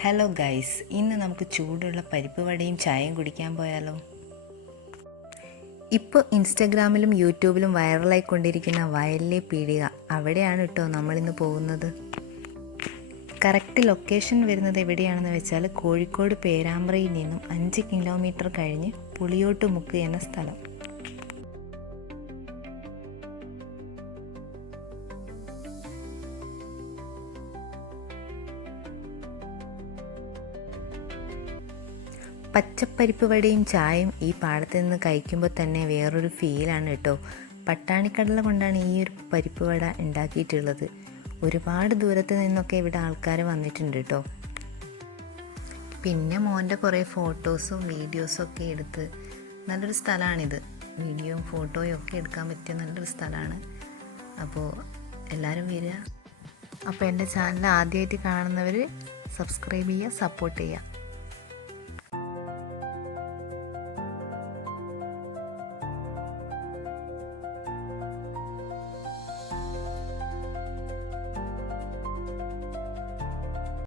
Hello guys ഇന്ന് നമുക്ക് ചൂടുള്ള പരിപ്പ് വടയും ചായയും കുടിക്കാൻ പോയാലോ? ഇപ്പോൾ ഇൻസ്റ്റഗ്രാമിലും യൂട്യൂബിലും വൈറലായിക്കൊണ്ടിരിക്കുന്ന വയലിലെ പീടിക അവിടെയാണ് കേട്ടോ നമ്മളിന്ന് പോകുന്നത്. കറക്റ്റ് ലൊക്കേഷൻ വരുന്നത് എവിടെയാണെന്ന് വെച്ചാൽ കോഴിക്കോട് പേരാമ്പ്രയിൽ നിന്നും അഞ്ച് കിലോമീറ്റർ കഴിഞ്ഞ് പുളിയോട്ടുമുക്ക് എന്ന സ്ഥലം. പച്ചപ്പരിപ്പ് വടയും ചായയും ഈ പാടത്ത് നിന്ന് കഴിക്കുമ്പോൾ തന്നെ വേറൊരു ഫീലാണ് കേട്ടോ പട്ടാണിക്കടല കൊണ്ടാണ് ഈ ഒരു പരിപ്പ് വട ഉണ്ടാക്കിയിട്ടുള്ളത്. ഒരുപാട് ദൂരത്ത് നിന്നൊക്കെ ഇവിടെ ആൾക്കാർ വന്നിട്ടുണ്ട് കേട്ടോ പിന്നെ മോന്റെ കുറേ ഫോട്ടോസും വീഡിയോസും ഒക്കെ എടുത്ത് നല്ലൊരു സ്ഥലമാണിത് വീഡിയോയും ഫോട്ടോയും ഒക്കെ എടുക്കാൻ പറ്റിയ നല്ലൊരു സ്ഥലമാണ് അപ്പോൾ എല്ലാവരും വരിക. അപ്പോൾ എന്റെ ചാനൽ ആദ്യമായിട്ട് കാണുന്നവർ സബ്സ്ക്രൈബ് ചെയ്യുക സപ്പോർട്ട് ചെയ്യുക.